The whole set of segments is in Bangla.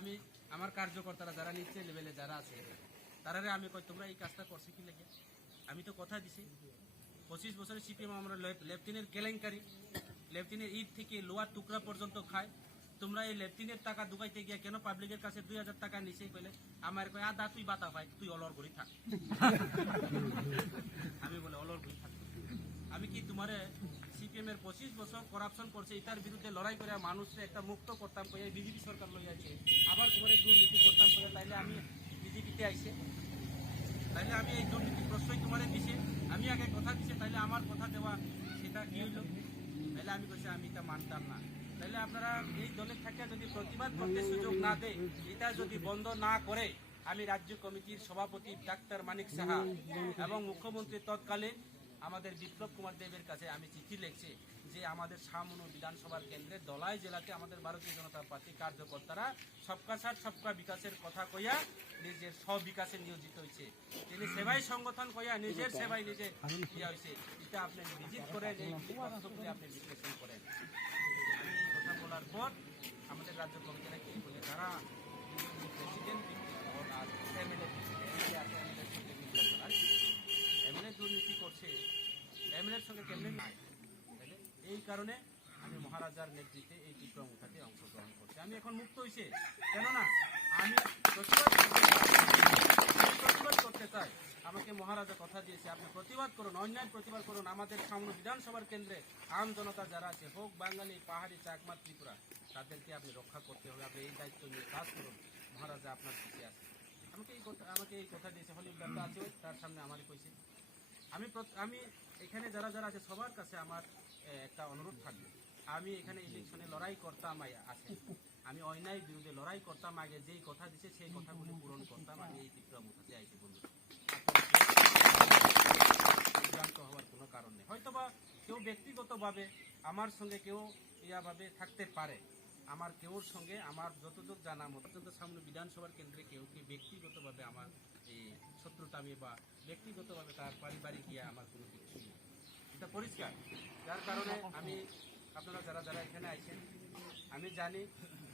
আমি আমার কার্যকর্তারা যারা নিচে লেভেলে যারা আছে তারারে আমি কই তোমরা এই কাজটা করছো কি লাগে? আমি তো কথা দিছি 25 বছরের সিপিএম আমরা লেফটেন্যান্টের কেলেঙ্কারি, লেফটেন্যান্টের ইট থেকে লোয়ার টুকরা পর্যন্ত খায়। তোমরা এই লেফটেন্যান্টের টাকা দুবাইতে গিয়ে কেন পাবলিকের কাছে 2000 টাকা নিচে কইলে আমার কয় আদা তুই বাতা পাই তুই অলর ঘড়ি থাক। আমি বলে অলর ঘড়ি থাক, আমি কি তোমারে সিপিএম এর 25 বছর করাপশন করছে এটার বিরুদ্ধে লড়াই করে মানুষকে একটা মুক্ত করতাম কই বিজেপি সরকার লই আছে আবার তোমার দুর্নীতি করতাম কই তাইলে আমি বিজেপিতে আইছে, তাইলে আমি এই দুর্নীতি প্রশ্রয় তোমার দিছে, আমি আগে কথা দিছে তাইলে আমার কথা দেওয়া সেটা কি হইল? তাইলে আমি বলছি আমি এটা মানতাম না। তাইলে আপনারা এই দলের থেকে যদি প্রতিবাদ করতে সুযোগ না দেয়, এটা যদি বন্ধ না করে, আমি রাজ্য কমিটির সভাপতি ডাক্তার মানিক সাহা এবং মুখ্যমন্ত্রী তৎকালীন আমাদের বিপ্লব কুমার দেবের কাছে আমি চিঠি লিখছি যে আমাদের সামনো বিধানসভার কেন্দ্রে দলাই জেলাতে আমাদের ভারতীয় জনতা পার্টি কার্যকর্তারা সবকা সাথ সবকা বিকাশের কথা কইয়া নিজের সব বিকাশে নিয়োজিত হয়েছে, তিনি সেবাই সংগঠন কইয়া নিজের সেবাই নিজে ইয়া হয়েছে, এটা আপনি ভিজিট করেন, এই তথ্যগুলি আপনি বিশ্লেষণ করেন। আমি এই কথা বলার পর আমাদের রাজ্য কমিটিরা কি বলে তারা প্রেসিডেন্ট এমএলএ দুর্নীতি করছে, এমএলএর সঙ্গে কেমনি নাই, এই কারণে আমি মহারাজার নেতৃত্বে এই বিক্রম উঠাতে অংশগ্রহণ করছি। আমি এখন মুক্ত হয়েছে, কেননা আমি প্রতিবাদ করতে চাই। আমাকে মহারাজা কথা দিয়েছে আপনি প্রতিবাদ করুন, অন্যায় প্রতিবাদ করুন। আমাদের সামনে বিধানসভার কেন্দ্রে আম জনতা যারা আছে, হোক বাঙালি, পাহাড়ি, চাকমা, ত্রিপুরা, তাদেরকে আপনি রক্ষা করতে হবে, আপনি এই দায়িত্ব নিয়ে কাজ করুন, মহারাজা আপনার পিছিয়ে আছে। আমাকে এই কথা দিয়েছে, হলিউড ব্যক্ত আছে তার সামনে আমারই কইছে। আমি এখানে যারা যারা আছে সবার কাছে আমার একটা অনুরোধ থাকবে, আমি এখানে ইলেকশনে লড়াই করতাম আছে, আমি অন্যায় বিরুদ্ধে লড়াই করতাম, আগে যেই কথা দিছে সেই কথাগুলি পূরণ করতাম। আমি এই বিক্রম উঠাতে আইছি বন্ধু, বিভ্রান্ত হওয়ার কোনো কারণ নেই। হয়তোবা কেউ ব্যক্তিগতভাবে আমার সঙ্গে কেউ ইয়াভাবে থাকতে পারে, আমার কেউর সঙ্গে আমার যতটুকু জানা মতো সামনে বিধানসভার কেন্দ্রে কেউ কি ব্যক্তিগতভাবে আমার এই শত্রুতামি বা ব্যক্তিগতভাবে তার পারিবারিক গিয়ে আমার কোনো কিছু নেই, এটা পরিষ্কার। যার কারণে আমি আপনারা যারা যারা এখানে আইছেন, আমি জানি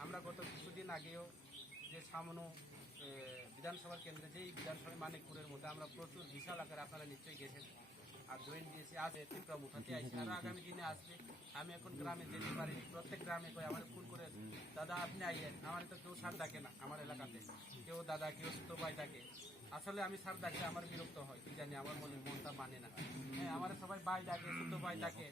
আমরা গত কিছুদিন আগেও যে সামনো বিধানসভার কেন্দ্রে যেই বিধানসভা মানিকপুরের মধ্যে আমরা প্রচুর বিশাল আকারে আপনারা নিশ্চয়ই গেছেন আর জয়েন দিয়েছি, আজ ত্রিপুরা মুঠাতে আইসি, আরো আগামী দিনে আসবে। আমি এখন গ্রামে যেতে পারিনি, প্রত্যেক গ্রামে কই আমার ফোন করে দাদা আপনি আইয়েন, আমার তো কেউ সার ডাকে না আমার এলাকাতে, কেউ দাদা কেউ ছোট ভাই ডাকে। আসলে আমি সার ডাকে আমার বিরক্ত হয়, কি জানি আমার মনটা মানে না, হ্যাঁ আমার সবাই ভাই ডাকে, ছোট ভাই ডাকে।